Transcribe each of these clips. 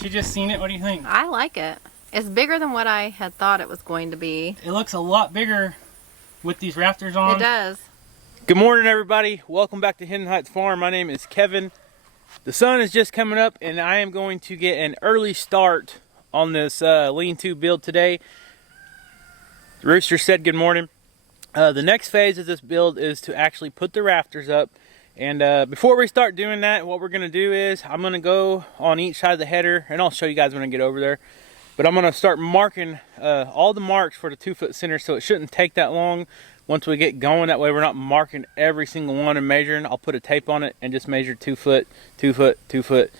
She just seen it. What do you think? I like it. It's bigger than what I had thought it was going to be. It looks a lot bigger with these rafters on. It does. Good morning, everybody. Welcome back to Hidden Heights Farm. My name is Kevin. The sun is just coming up and I am going to get an early start on this lean-to build today. The rooster said good morning. The next phase of this build is to actually put the rafters up. And before we start doing that, what we're going to do is I'm going to go on each side of the header, and I'll show you guys when I get over there. But I'm going to start marking all the marks for the 2-foot center, so it shouldn't take that long once we get going. That way we're not marking every single one and measuring. I'll put a tape on it and just measure 2 foot, 2 foot, 2 foot.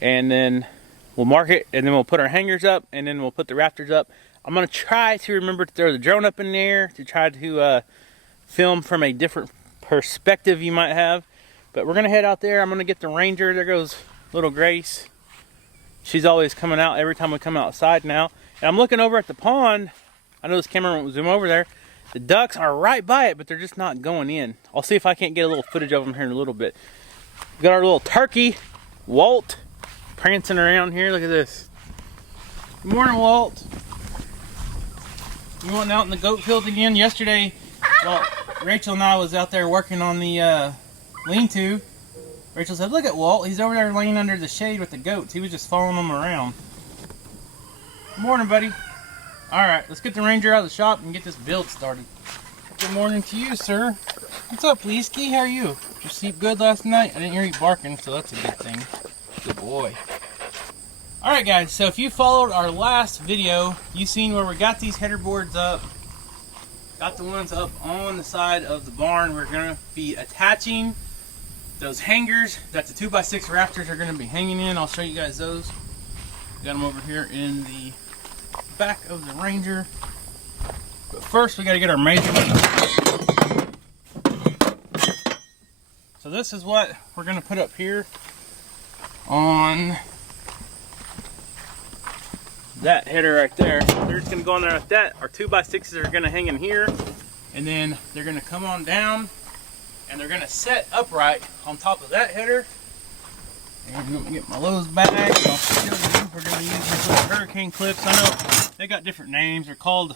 And then we'll mark it, and then we'll put our hangers up, and then we'll put the rafters up. I'm going to try to remember to throw the drone up in the air to try to film from a different perspective you might have. But we're going to head out there. I'm going to get the Ranger. There goes little Grace. She's always coming out every time we come outside now. And I'm looking over at the pond. I know this camera won't zoom over there. The ducks are right by it, but they're just not going in. I'll see if I can't get a little footage of them here in a little bit. We got our little turkey, Walt, prancing around here. Look at this. Good morning, Walt. We went out in the goat field again yesterday. Well, Rachel and I was out there working on the lean-to. Rachel said, look at Walt. He's over there laying under the shade with the goats. He was just following them around. Good morning, buddy. Alright, let's get the Ranger out of the shop and get this build started. Good morning to you, sir. What's up, Leesky? How are you? Did you sleep good last night? I didn't hear you barking, so that's a good thing. Good boy. Alright guys, so if you followed our last video, you seen where we got these header boards up. Got the ones up on the side of the barn. We're going to be attaching those hangers that the 2x6 rafters are going to be hanging in. I'll show you guys those. Got them over here in the back of the Ranger. But first we got to get our measurement. So this is what we're going to put up here on that header right there. They're just going to go on there like that. Our 2x6s are going to hang in here, and then they're going to come on down and they're going to set upright on top of that header. And I'm going to get my Lowe's bag. I'll show you. We're going to use these little hurricane clips. I know they got different names. They're called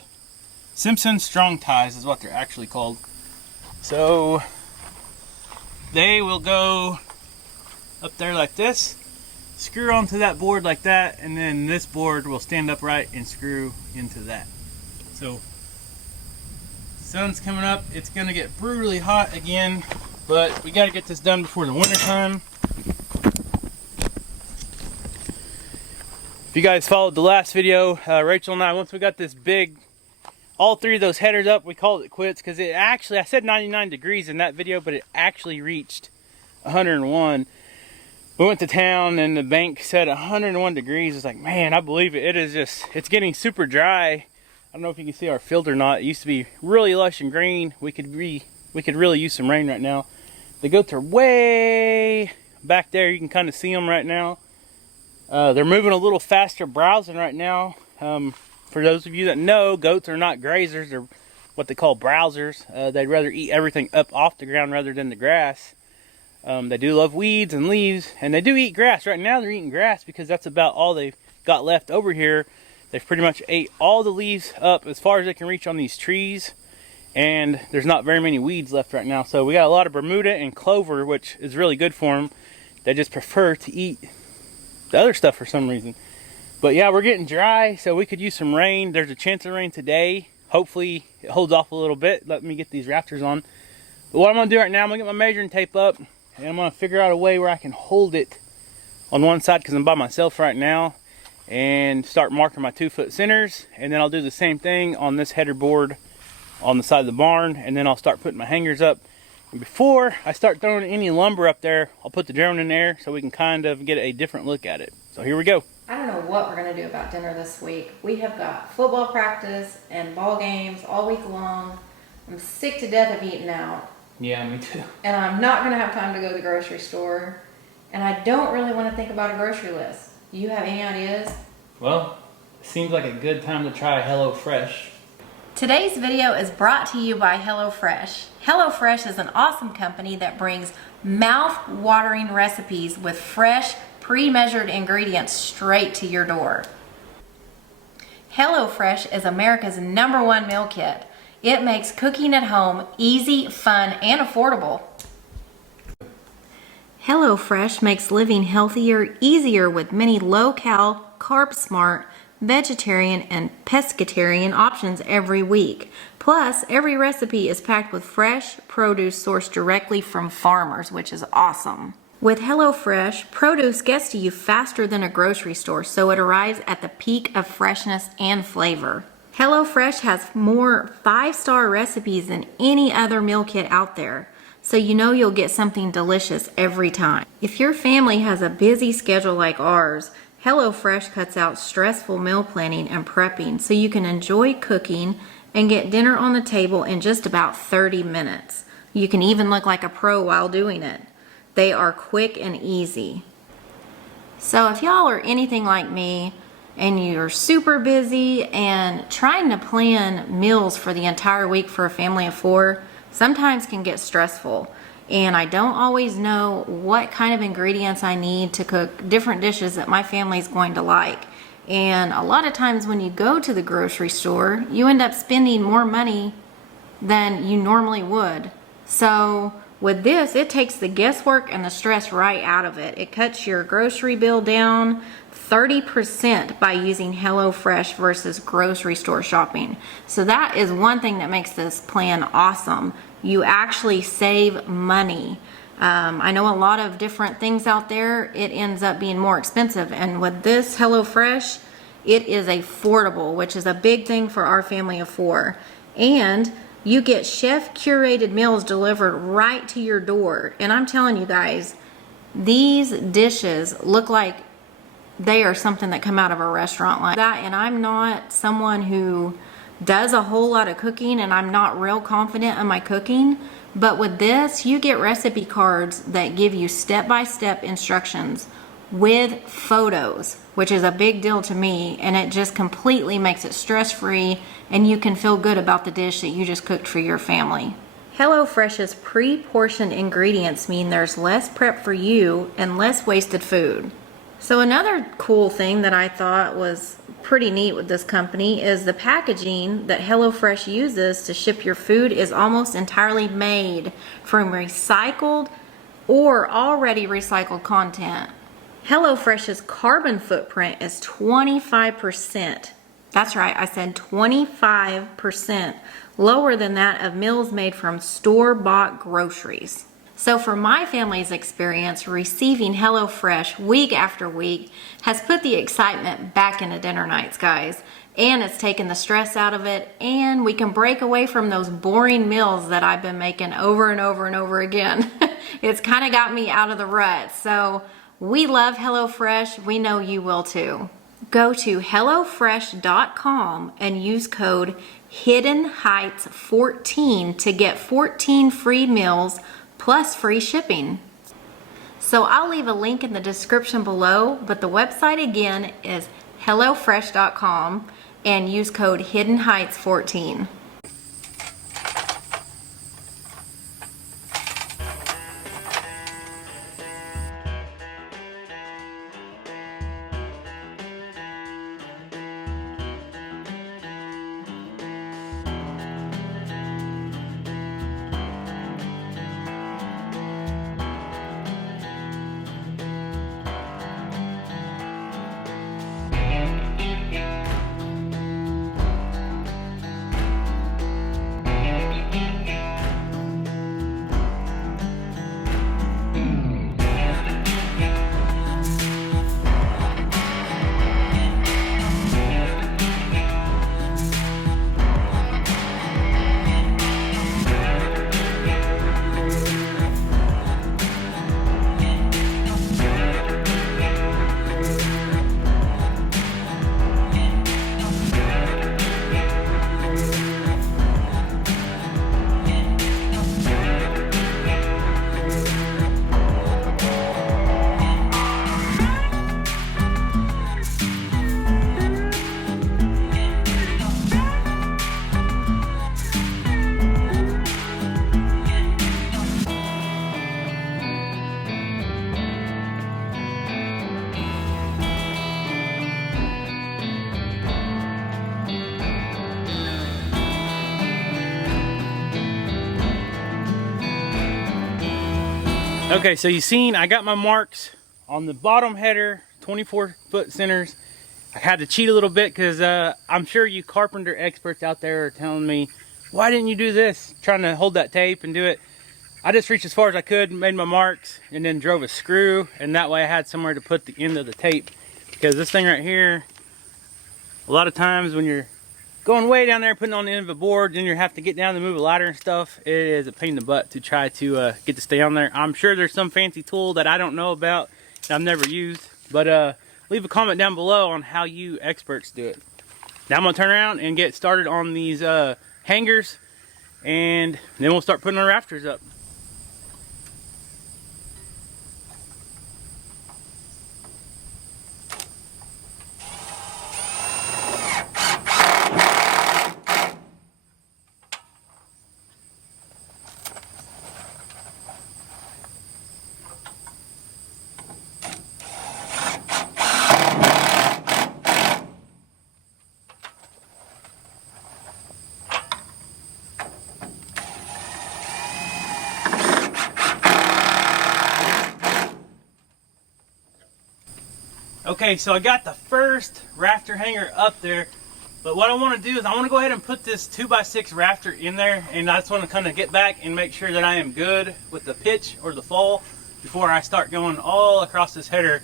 Simpson Strong Ties is what they're actually called. So they will go up there like this, screw onto that board like that, and then this board will stand upright and screw into that. So sun's coming up. It's gonna get brutally hot again, but we got to get this done before the winter time. If you guys followed the last video, Rachel and I, once we got this big, all three of those headers up, we called it quits because it actually, I said 99 degrees in that video, but it actually reached 101. We went to town and the bank said 101 degrees. It's like, man, I believe it. It is just, it's getting super dry. I don't know if you can see our field or not. It used to be really lush and green. We could really use some rain right now. The goats are way back there. You can kind of see them right now. They're moving a little faster browsing right now. For those of you that know, goats are not grazers. They're what they call browsers. They'd rather eat everything up off the ground rather than the grass. They do love weeds and leaves, and they do eat grass. Right now they're eating grass because that's about all they've got left over here. They've pretty much ate all the leaves up as far as they can reach on these trees, and there's not very many weeds left right now. So we got a lot of Bermuda and clover, which is really good for them. They just prefer to eat the other stuff for some reason. But yeah, we're getting dry, so we could use some rain. There's a chance of rain today. Hopefully it holds off a little bit. Let me get these rafters on. But what I'm going to do right now, I'm going to get my measuring tape up, and I'm going to figure out a way where I can hold it on one side because I'm by myself right now, and start marking my 2-foot centers. And then I'll do the same thing on this header board on the side of the barn, and then I'll start putting my hangers up. And before I start throwing any lumber up there, I'll put the drone in there so we can kind of get a different look at it. So here we go. I don't know what we're going to do about dinner this week. We have got football practice and ball games all week long. I'm sick to death of eating out. Yeah, me too. And I'm not going to have time to go to the grocery store. And I don't really want to think about a grocery list. You have any ideas? Well, it seems like a good time to try HelloFresh. Today's video is brought to you by HelloFresh. HelloFresh is an awesome company that brings mouth-watering recipes with fresh, pre-measured ingredients straight to your door. HelloFresh is America's #1 meal kit. It makes cooking at home easy, fun, and affordable. HelloFresh makes living healthier easier with many low-cal, carb-smart, vegetarian, and pescatarian options every week. Plus, every recipe is packed with fresh produce sourced directly from farmers, which is awesome. With HelloFresh, produce gets to you faster than a grocery store, so it arrives at the peak of freshness and flavor. HelloFresh has more 5-star recipes than any other meal kit out there, so you know you'll get something delicious every time. If your family has a busy schedule like ours, HelloFresh cuts out stressful meal planning and prepping so you can enjoy cooking and get dinner on the table in just about 30 minutes. You can even look like a pro while doing it. They are quick and easy. So if y'all are anything like me and you're super busy and trying to plan meals for the entire week for a family of 4 sometimes can get stressful. And I don't always know what kind of ingredients I need to cook different dishes that my family's going to like. And a lot of times when you go to the grocery store, you end up spending more money than you normally would. So with this, it takes the guesswork and the stress right out of it. It cuts your grocery bill down 30% by using HelloFresh versus grocery store shopping. So that is one thing that makes this plan awesome. You actually save money. I know a lot of different things out there, it ends up being more expensive. And with this HelloFresh, it is affordable, which is a big thing for our family of 4. And you get chef curated meals delivered right to your door. And I'm telling you guys, these dishes look like they are something that come out of a restaurant like that. And I'm not someone who does a whole lot of cooking, and I'm not real confident in my cooking. But with this, you get recipe cards that give you step-by-step instructions with photos, which is a big deal to me, and it just completely makes it stress-free, and you can feel good about the dish that you just cooked for your family. HelloFresh's pre-portioned ingredients mean there's less prep for you and less wasted food. So another cool thing that I thought was pretty neat with this company is the packaging that HelloFresh uses to ship your food is almost entirely made from recycled or already recycled content. HelloFresh's carbon footprint is 25%. That's right, I said 25% lower than that of meals made from store-bought groceries. So for my family's experience, receiving HelloFresh week after week has put the excitement back into dinner nights, guys. And it's taken the stress out of it, and we can break away from those boring meals that I've been making over and over and over again. It's kind of got me out of the rut. So we love HelloFresh. We know you will too. Go to HelloFresh.com and use code HiddenHeights14 to get 14 free meals plus free shipping. So I'll leave a link in the description below, but the website again is HelloFresh.com and use code HiddenHeights14. Okay, so you seen I got my marks on the bottom header, 24-foot centers. I had to cheat a little bit because I'm sure you carpenter experts out there are telling me, why didn't you do this? Trying to hold that tape and do it. I just reached as far as I could, made my marks, and then drove a screw, and that way I had somewhere to put the end of the tape. Because this thing right here, a lot of times when you're going way down there, putting on the end of a board, then you have to get down to move a ladder and stuff. It is a pain in the butt to try to get to stay on there. I'm sure there's some fancy tool that I don't know about that I've never used, but leave a comment down below on how you experts do it. Now I'm gonna turn around and get started on these hangers, and then we'll start putting our rafters up. Okay, so I got the first rafter hanger up there, but what I want to do is I want to go ahead and put this 2x6 rafter in there, and I just want to kind of get back and make sure that I am good with the pitch or the fall before I start going all across this header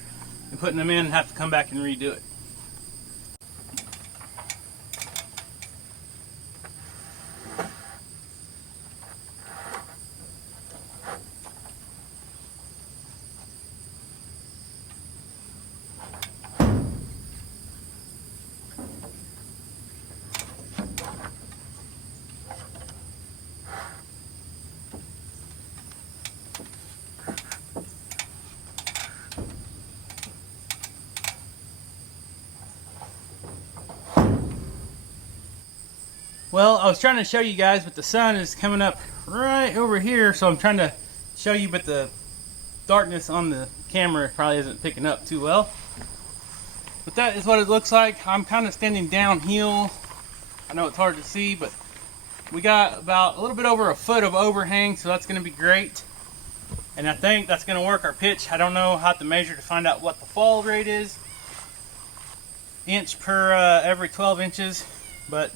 and putting them in and have to come back and redo it. Well, I was trying to show you guys, but the sun is coming up right over here, so I'm trying to show you, but the darkness on the camera probably isn't picking up too well. But that is what it looks like. I'm kind of standing downhill. I know it's hard to see, but we got about a little bit over a foot of overhang, so that's going to be great. And I think that's going to work our pitch. I don't know how to measure to find out what the fall rate is. Inch per every 12 inches, but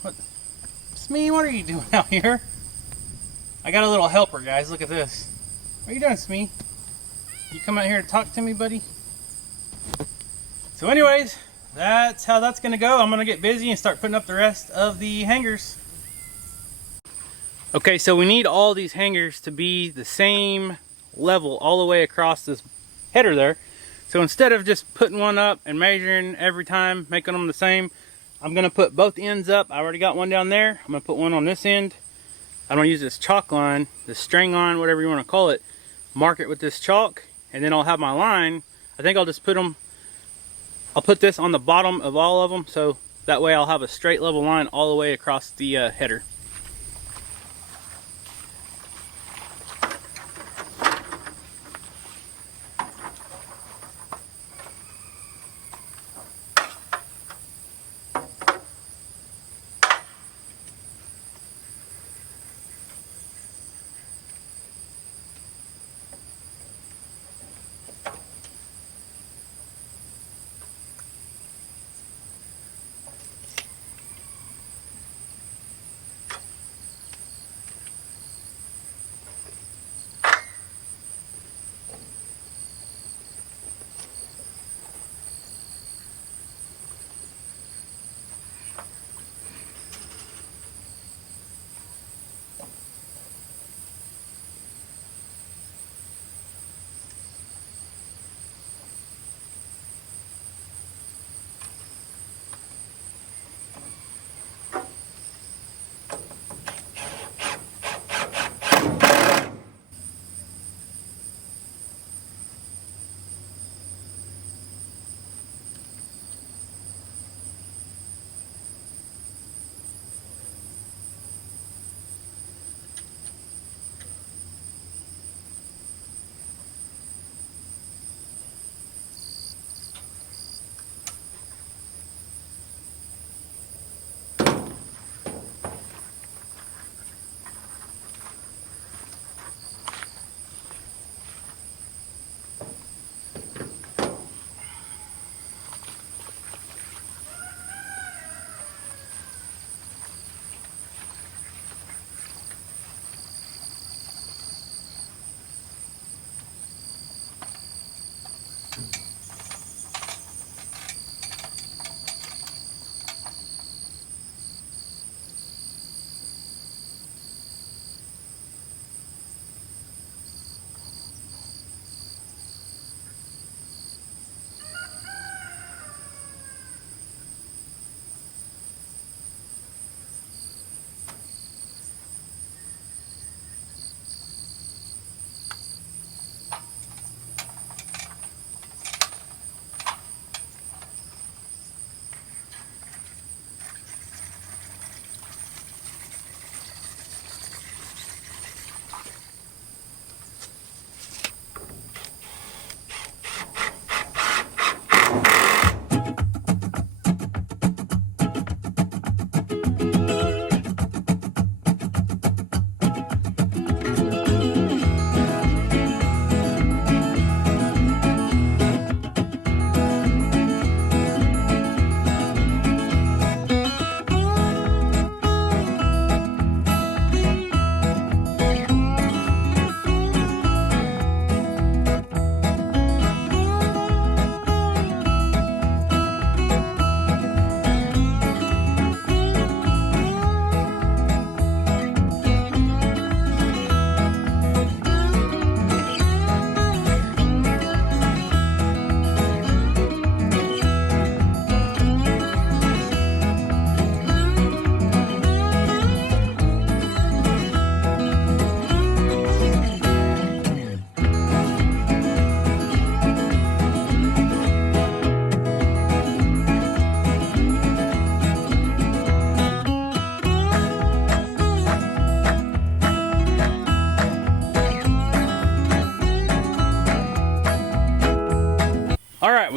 what? Smee, what are you doing out here? I got a little helper, guys. Look at this. What are you doing, Smee? You come out here to talk to me, buddy? So anyways, that's how that's going to go. I'm going to get busy and start putting up the rest of the hangers. Okay, so we need all these hangers to be the same level all the way across this header there. So instead of just putting one up and measuring every time, making them the same, I'm going to put both ends up. I already got one down there. I'm going to put one on this end. I'm going to use this chalk line, this string line, whatever you want to call it. Mark it with this chalk, and then I'll have my line. I think I'll just put them, I'll put this on the bottom of all of them, so that way I'll have a straight level line all the way across the header.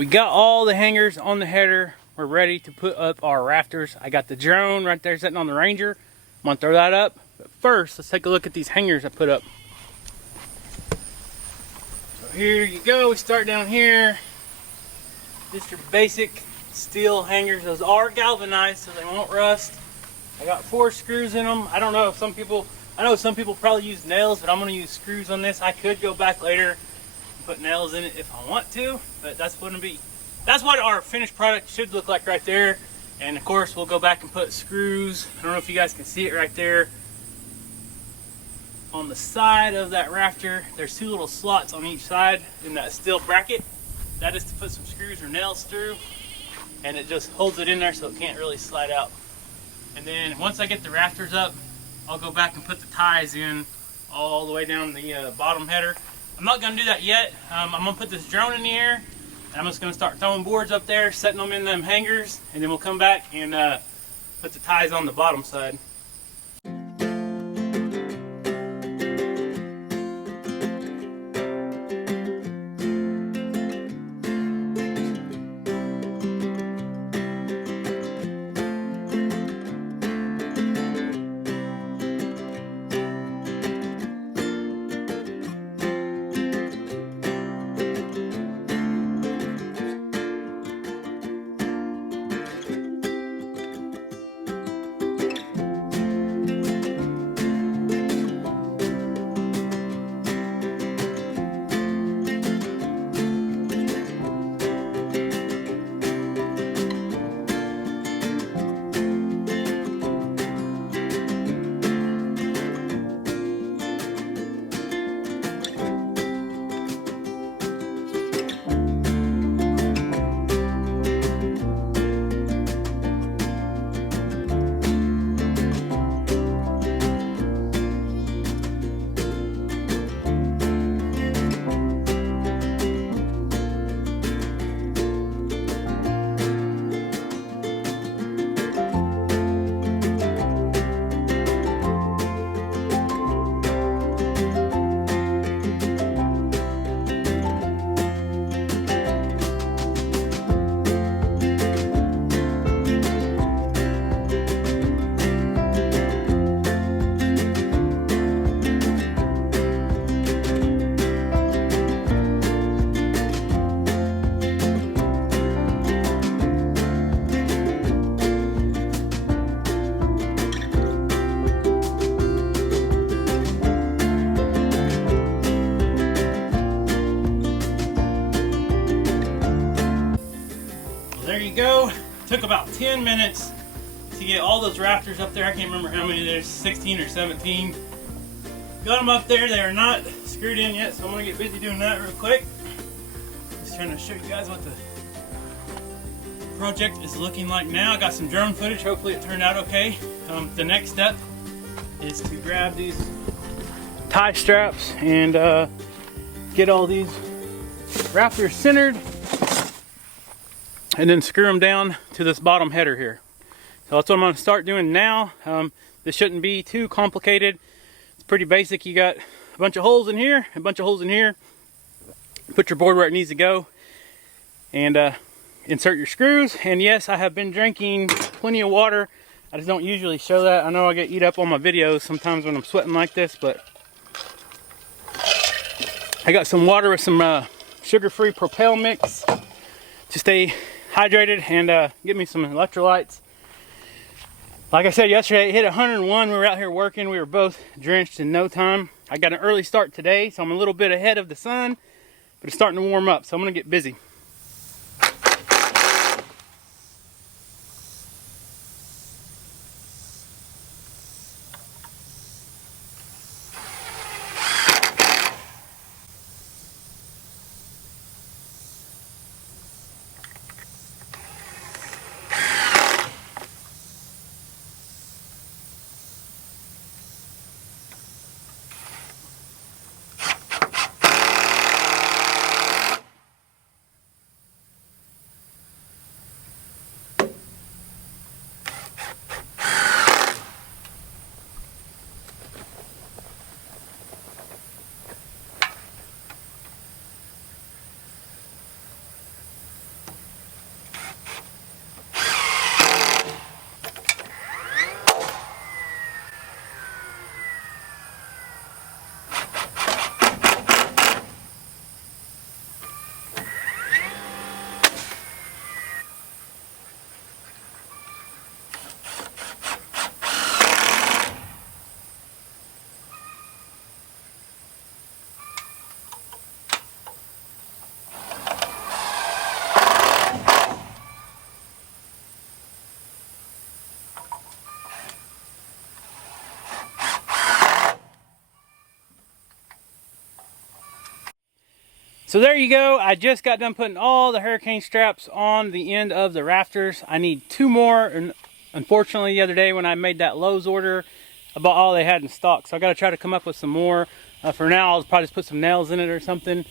we got all the hangers on the header. We're ready to put up our rafters. I got the drone right there sitting on the Ranger. I'm gonna throw that up. But first, let's take a look at these hangers I put up. So here you go, we start down here. Just your basic steel hangers. Those are galvanized so they won't rust. I got 4 screws in them. I don't know if I know some people probably use nails, but I'm gonna use screws on this. I could go back later and put nails in it if I want to, but that's what our finished product should look like right there. And of course, we'll go back and put screws. I don't know if you guys can see it right there. On the side of that rafter, there's 2 little slots on each side in that steel bracket. That is to put some screws or nails through, and it just holds it in there so it can't really slide out. And then once I get the rafters up, I'll go back and put the ties in all the way down the bottom header. I'm not gonna do that yet. I'm gonna put this drone in the air, and I'm just gonna start throwing boards up there, setting them in them hangers, and then we'll come back and put the ties on the bottom side. There you go. Took about 10 minutes to get all those rafters up there. I can't remember how many there's, 16 or 17. Got them up there. They are not screwed in yet, so I'm gonna get busy doing that real quick. Just trying to show you guys what the project is looking like now. I got some drone footage. Hopefully it turned out okay. The next step is to grab these tie straps and get all these rafters centered, and then screw them down to this bottom header here. So that's what I'm going to start doing now. This shouldn't be too complicated. It's pretty basic. You got a bunch of holes in here, a bunch of holes in here. Put your board where it needs to go, and insert your screws. And yes, I have been drinking plenty of water. I just don't usually show that. I know I get eat up on my videos sometimes when I'm sweating like this, but I got some water with some sugar-free Propel mix to stay hydrated and give me some electrolytes. Like I said yesterday, it hit 101. We were out here working. We were both drenched in no time. I got an early start today, so I'm a little bit ahead of the sun, but it's starting to warm up, so I'm gonna get busy. So there you go. I just got done putting all the hurricane straps on the end of the rafters. I need 2 more, and unfortunately the other day when I made that Lowe's order, I bought all they had in stock. So I got to try to come up with some more. For now, I'll probably just put some nails in it or something.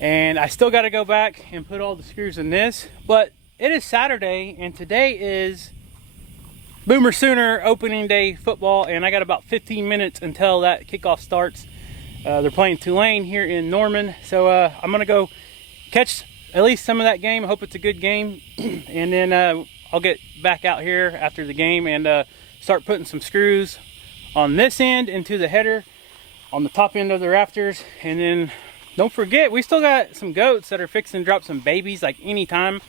And I still got to go back and put all the screws in this. But it is Saturday, and today is Boomer Sooner opening day football, and I got about 15 minutes until that kickoff starts. They're playing Tulane here in Norman, so I'm gonna go catch at least some of that game. I hope it's a good game, and then I'll get back out here after the game and start putting some screws on this end into the header on the top end of the rafters. And then don't forget, we still got some goats that are fixing to drop some babies like anytime.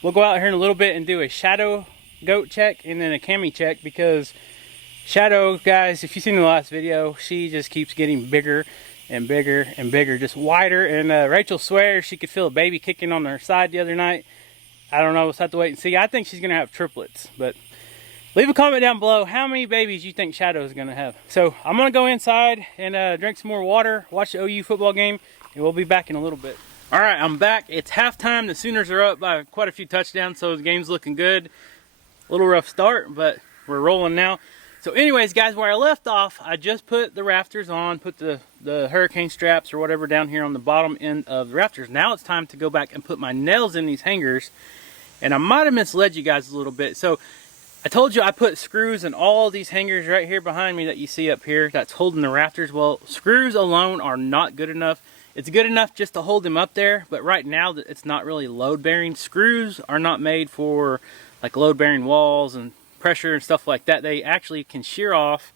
We'll go out here in a little bit and do a shadow goat check and then a cami check, because Shadow, guys, if you've seen the last video, she just keeps getting bigger and bigger and bigger, just wider. And Rachel swears she could feel a baby kicking on her side the other night. I don't know, we'll have to wait and see. I think she's gonna have triplets, but leave a comment down below how many babies you think Shadow is gonna have. So I'm gonna go inside and drink some more water, watch the OU football game, and we'll be back in a little bit. All right, I'm back. It's halftime. The Sooners are up by quite a few touchdowns, so the game's looking good. A little rough start, but we're rolling now. So anyways, guys, where I left off, I just put the rafters on, put the hurricane straps or whatever down here on the bottom end of the rafters. Now it's time to go back and put my nails in these hangers. And I might have misled you guys a little bit. So I told you I put screws in all these hangers right here behind me that you see up here that's holding the rafters. Well, screws alone are not good enough. It's good enough just to hold them up there, but right now it's not really load bearing. Screws are not made for like load bearing walls and pressure and stuff like that. They actually can shear off,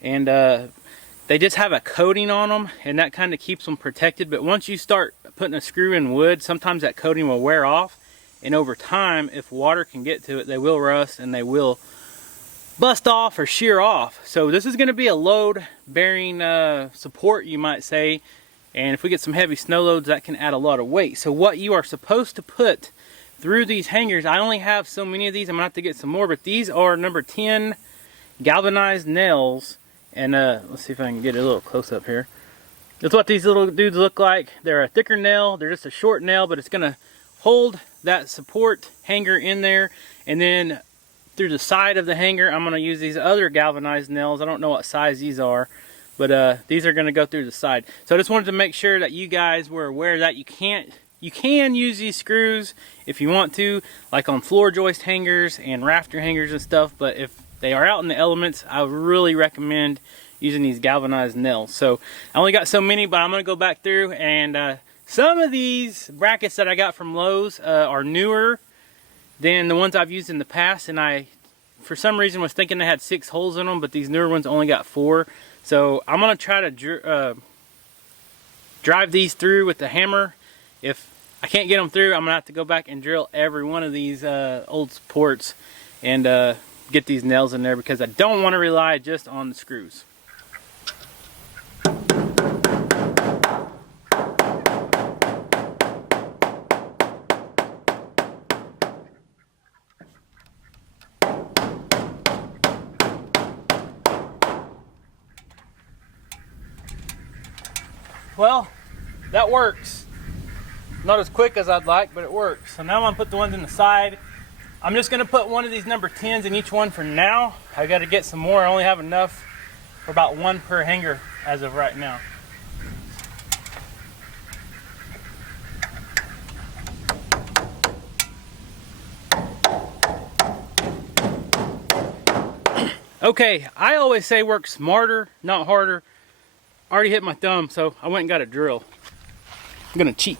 and they just have a coating on them, and that kind of keeps them protected. But once you start putting a screw in wood, sometimes that coating will wear off, and over time, if water can get to it, they will rust and they will bust off or shear off. So this is going to be a load bearing support, you might say, and if we get some heavy snow loads, that can add a lot of weight. So what you are supposed to put through these hangers, I only have so many of these, I'm gonna have to get some more, but these are number 10 galvanized nails. And let's see if I can get a little close up here. That's what these little dudes look like. They're a thicker nail, they're just a short nail, but it's gonna hold that support hanger in there. And then through the side of the hanger, I'm gonna use these other galvanized nails. I don't know what size these are, but these are gonna go through the side. So I just wanted to make sure that you guys were aware that you can use these screws if you want to, like on floor joist hangers and rafter hangers and stuff, but if they are out in the elements, I would really recommend using these galvanized nails. So I only got so many, but I'm going to go back through, and some of these brackets that I got from Lowe's are newer than the ones I've used in the past, and I, for some reason, was thinking they had 6 holes in them, but these newer ones only got 4. So I'm going to try to drive these through with the hammer. If I can't get them through, I'm going to have to go back and drill every one of these old supports and get these nails in there, because I don't want to rely just on the screws. Well, that works. Not as quick as I'd like, but it works. So now I'm gonna put the ones in the side. I'm just gonna put one of these number 10s in each one for now. I gotta get some more. I only have enough for about 1 per hanger as of right now. Okay, I always say work smarter, not harder. I already hit my thumb, so I went and got a drill. I'm gonna cheat.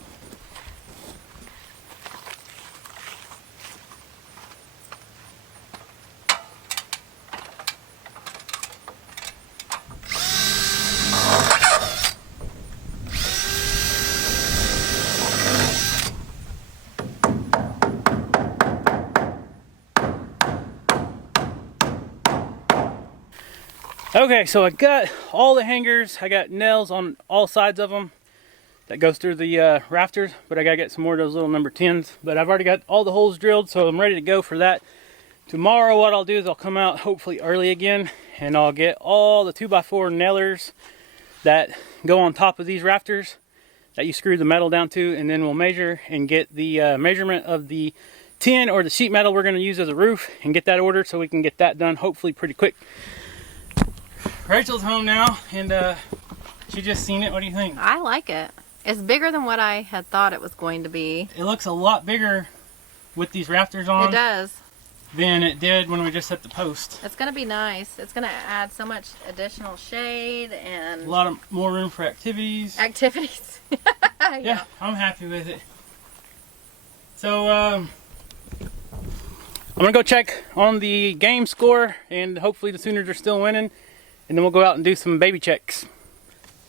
Okay, so I got all the hangers. I got nails on all sides of them that goes through the rafters, but I gotta get some more of those little number 10s. But I've already got all the holes drilled, so I'm ready to go for that. Tomorrow what I'll do is I'll come out hopefully early again, and I'll get all the 2x4 nailers that go on top of these rafters that you screw the metal down to, and then we'll measure and get the measurement of the tin or the sheet metal we're going to use as a roof and get that ordered so we can get that done hopefully pretty quick. Rachel's home now, and she just seen it. What do you think? I like it. It's bigger than what I had thought it was going to be. It looks a lot bigger with these rafters on. It does. Than it did when we just set the post. It's going to be nice. It's going to add so much additional shade and... a lot of more room for activities. Yeah, I'm happy with it. So, I'm going to go check on the game score, and hopefully the Sooners are still winning, and then we'll go out and do some baby checks.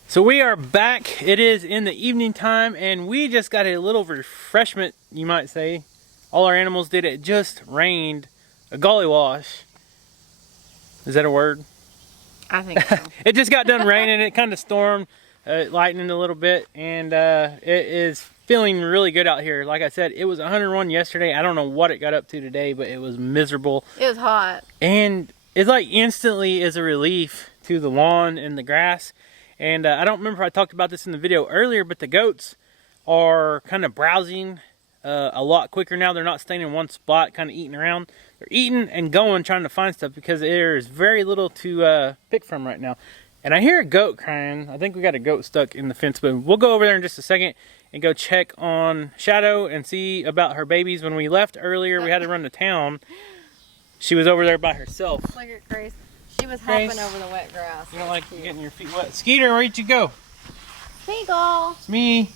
So we are back. It is in the evening time, and we just got a little refreshment, you might say. All our animals did. It just rained a golly wash. Is that a word? I think so. It just got done raining. It kind of stormed, lightning a little bit, and it is feeling really good out here. Like I said, it was 101 yesterday. I don't know what it got up to today, but it was miserable. It was hot. And it's like instantly is a relief to the lawn and the grass. And I don't remember if I talked about this in the video earlier, but the goats are kind of browsing a lot quicker now. They're not staying in one spot kind of eating around. They're eating and going trying to find stuff because there's very little to pick from right now. And I hear a goat crying. I think we got a goat stuck in the fence, but we'll go over there in just a second and go check on Shadow and see about her babies. When we left earlier, we had to run to town. She was over there by herself. Look at Grace. She was Grace, hopping over the wet grass. You don't like getting your feet wet. Skeeter, where'd you go? Smeagol. It's me.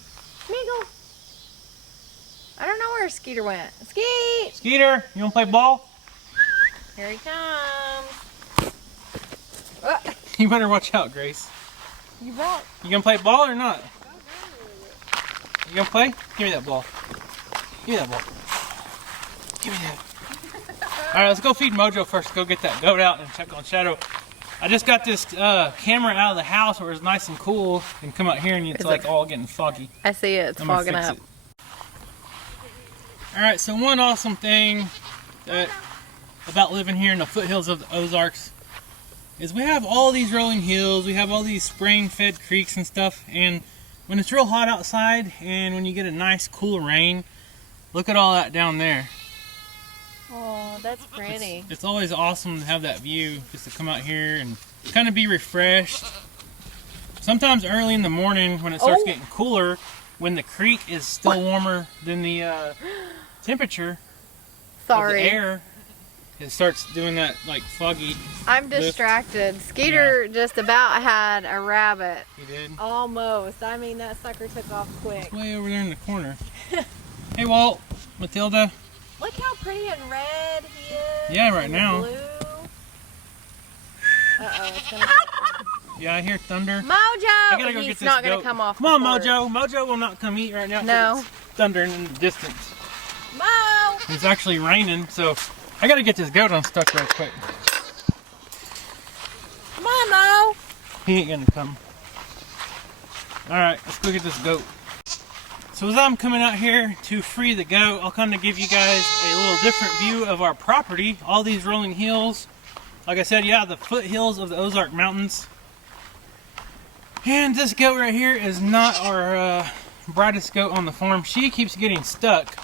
Smeagol. I don't know where Skeeter went. Skeet! Skeeter, you want to play ball? Here he comes. You better watch out, Grace. You bet. You gonna play ball or not? You gonna play? Give me that ball. Give me that ball. Give me that. Alright, let's go feed Mojo first. Go get that goat out and check on Shadow. I just got this camera out of the house where it's nice and cool, and come out here and it's like all getting foggy. I see it. It's fogging up. Alright, so one awesome thing about living here in the foothills of the Ozarks is we have all these rolling hills, we have all these spring-fed creeks and stuff, and when it's real hot outside and when you get a nice cool rain, look at all that down there. Oh, that's pretty. It's always awesome to have that view, just to come out here and kind of be refreshed. Sometimes early in the morning when it starts getting cooler, when the creek is still warmer than the temperature of the air, it starts doing that like foggy. I'm distracted. Skeeter just about had a rabbit. He did? Almost. I mean, that sucker took off quick. It's way over there in the corner. Hey Walt, Matilda. Look how pretty and red he is. Yeah, right now. Blue. Uh-oh, it's gonna Yeah, I hear thunder. Mojo! I gotta go He's get this not gonna goat. come off. Come on, Mojo. Mojo will not come eat right now. No. It's thundering in the distance. Mo! It's actually raining, so I gotta get this goat unstuck real quick. Come on, Mo! He ain't gonna come. Alright, let's go get this goat. So as I'm coming out here to free the goat, I'll kind of give you guys a little different view of our property. All these rolling hills. Like I said, yeah, the foothills of the Ozark Mountains. And this goat right here is not our brightest goat on the farm. She keeps getting stuck.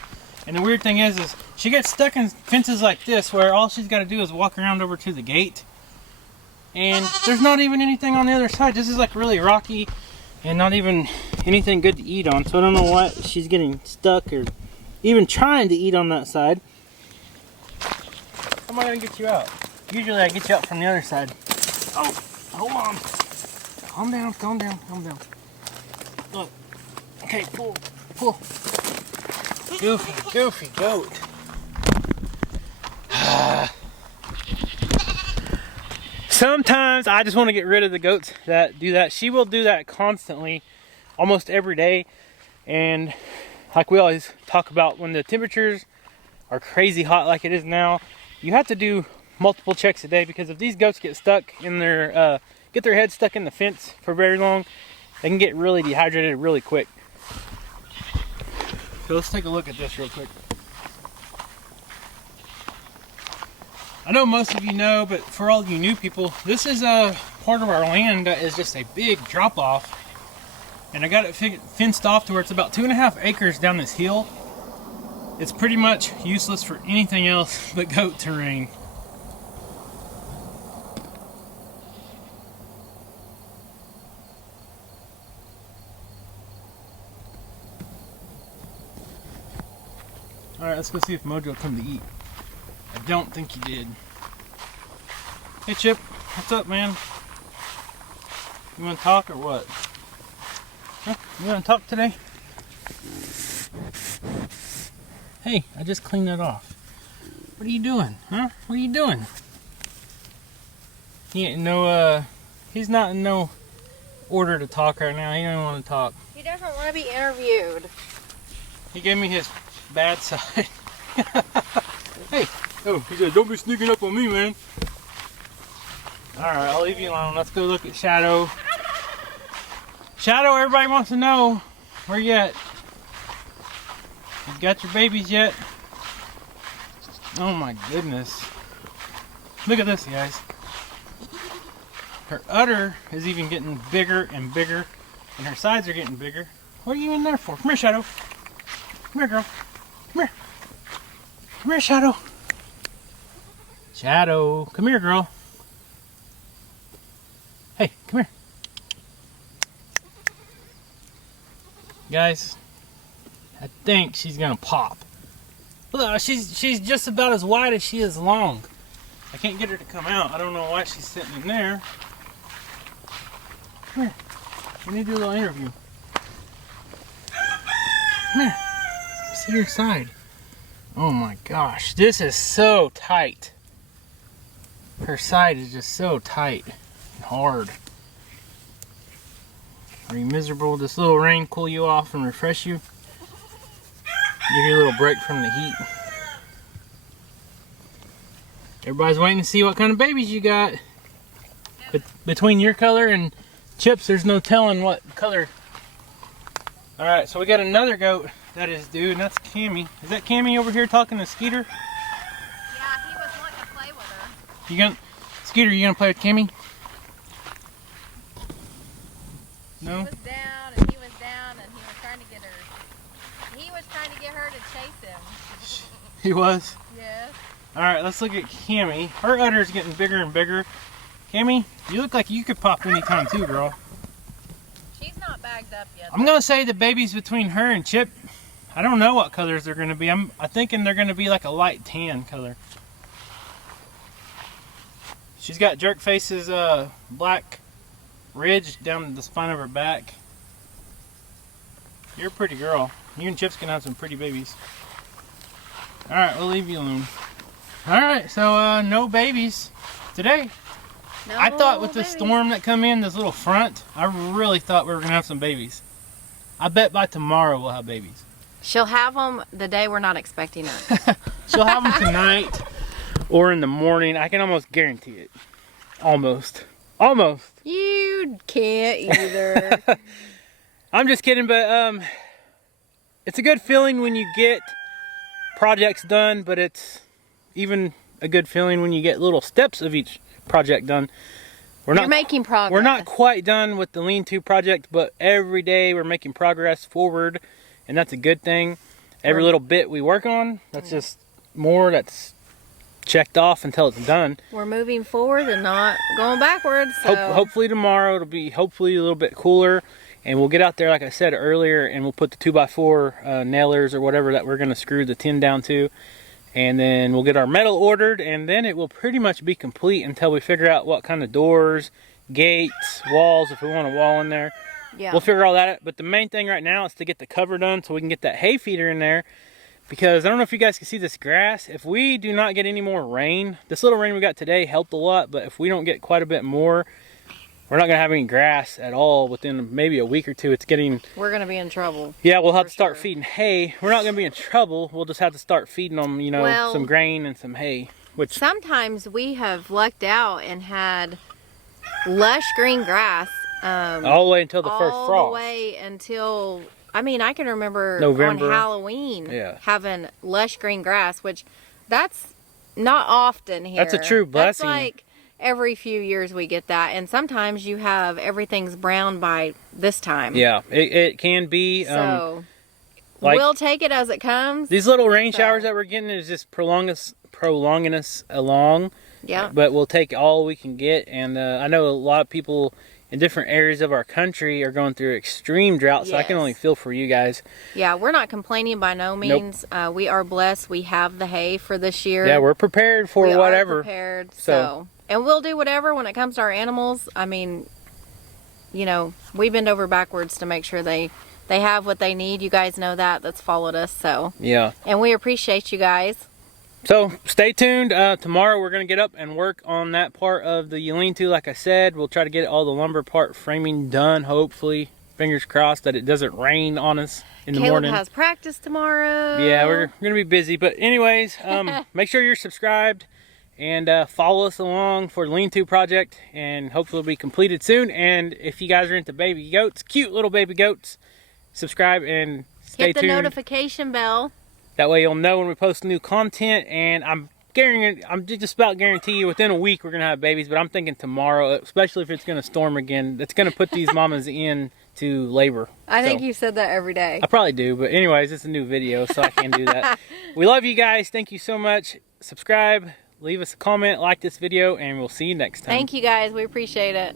And the weird thing is she gets stuck in fences like this where all she's got to do is walk around over to the gate. And there's not even anything on the other side. This is like really rocky and not even anything good to eat on. So I don't know why she's getting stuck or even trying to eat on that side. How am I going to get you out? Usually I get you out from the other side. Oh, hold on. Calm down, calm down, calm down. Look. Okay, pull, pull. Goofy, goofy goat. Sometimes I just want to get rid of the goats that do that. She will do that constantly, almost every day. And like we always talk about, when the temperatures are crazy hot like it is now, you have to do multiple checks a day, because if these goats get stuck in their, get their head stuck in the fence for very long, they can get really dehydrated really quick. So let's take a look at this real quick. I know most of you know, but for all you new people, this is a part of our land that is just a big drop off. And I got it fenced off to where it's about 2.5 acres down this hill. It's pretty much useless for anything else but goat terrain. Alright, let's go see if Mojo come to eat. I don't think he did. Hey Chip, what's up, man? You want to talk or what? Huh? You want to talk today? Hey, I just cleaned that off. What are you doing? Huh? What are you doing? He ain't no, he's not in no order to talk right now. He don't want to talk. He doesn't want to be interviewed. He gave me his bad side. Hey! Oh, he said, don't be sneaking up on me, man. Alright, I'll leave you alone. Let's go look at Shadow. Shadow, everybody wants to know where you at. You got your babies yet? Oh my goodness. Look at this, guys. Her udder is even getting bigger and bigger, and her sides are getting bigger. What are you in there for? Come here, Shadow. Come here, girl. Come here. Come here, Shadow. Shadow. Come here, girl. Hey, come here. Guys, I think she's gonna pop. Look, she's just about as wide as she is long. I can't get her to come out. I don't know why she's sitting in there. Come here. We need to do a little interview. Come here. See your side. Oh my gosh, this is so tight. Her side is just so tight and hard. Are you miserable? This little rain cool you off and refresh you? Give you a little break from the heat. Everybody's waiting to see what kind of babies you got. But between your color and Chip's, there's no telling what color. Alright, so we got another goat that is due, and that's Cammy. Is that Cammy over here talking to Skeeter? Yeah, he was wanting to play with her. You gonna, Skeeter, you gonna play with Cammy? No? He was down and he was down and he was trying to get her. He was trying to get her to chase him. He was? Yes. Alright, let's look at Cammy. Her udder's getting bigger and bigger. Cammy, you look like you could pop anytime too, girl. She's not bagged up yet. I'm gonna say the babies between her and Chip, I don't know what colors they're gonna be. I'm thinking they're gonna be like a light tan color. She's got Jerk Face's black ridge down the spine of her back. You're a pretty girl. You and Chip's gonna have some pretty babies. Alright, we'll leave you alone. Alright, so no babies today. No, I thought with the babies. storm that come in, this little front, I really thought we were gonna have some babies. I bet by tomorrow we'll have babies. She'll have them the day we're not expecting it. She'll have them tonight or in the morning. I can almost guarantee it. Almost. Almost. You can't either. I'm just kidding, but it's a good feeling when you get projects done, but it's even a good feeling when you get little steps of each project done. You're making progress. We're not quite done with the lean-to project, but every day we're making progress forward, and that's a good thing. Every little bit we work on, that's just more that's checked off until it's done. We're moving forward and not going backwards. So. Hopefully tomorrow it'll be hopefully a little bit cooler, and we'll get out there like I said earlier, and we'll put the 2x4 nailers or whatever that we're going to screw the tin down to, and then we'll get our metal ordered, and then it will pretty much be complete until we figure out what kind of doors, gates, walls, if we want a wall in there. Yeah. We'll figure all that out, but the main thing right now is to get the cover done so we can get that hay feeder in there. Because I don't know if you guys can see this grass. If we do not get any more rain, this little rain we got today helped a lot, but if we don't get quite a bit more, we're not going to have any grass at all within maybe a week or two. It's getting... We're going to be in trouble. Yeah, we'll have to start feeding hay. We're not going to be in trouble. We'll just have to start feeding them, you know, some grain and some hay. Which sometimes we have lucked out and had lush green grass. All the way until the first frost. All the way until... I mean, I can remember November. on Halloween having lush green grass, which that's not often here. That's a true blessing. That's like every few years we get that, and sometimes you have everything's brown by this time. Yeah, it can be. So like, we'll take it as it comes. These little rain showers that we're getting is just prolonging us along. Yeah. But we'll take all we can get, and I know a lot of people in different areas of our country are going through extreme drought, so I can only feel for you guys. Yeah, we're not complaining by no means. Nope. We are blessed. We have the hay for this year. Yeah, we're prepared for whatever. Are prepared. So, and we'll do whatever when it comes to our animals. I mean, you know, we bend over backwards to make sure they have what they need. You guys know that. That's followed us. So yeah, and we appreciate you guys. So stay tuned. Tomorrow we're going to get up and work on that part of the lean-to. Like I said, we'll try to get all the lumber part framing done, hopefully. Fingers crossed that it doesn't rain on us in the morning. Caleb has practice tomorrow. Yeah, we're going to be busy. But anyways, make sure you're subscribed and follow us along for the lean-to project. And hopefully it'll be completed soon. And if you guys are into baby goats, cute little baby goats, subscribe and stay tuned. Hit the notification bell. That way you'll know when we post new content, and I'm just about guarantee you within a week we're gonna have babies. But I'm thinking tomorrow, especially if it's gonna storm again, that's gonna put these mamas into labor. I think you said that every day. I probably do, but anyways, it's a new video, so I can't do that. We love you guys. Thank you so much. Subscribe, leave us a comment, like this video, and we'll see you next time. Thank you guys. We appreciate it.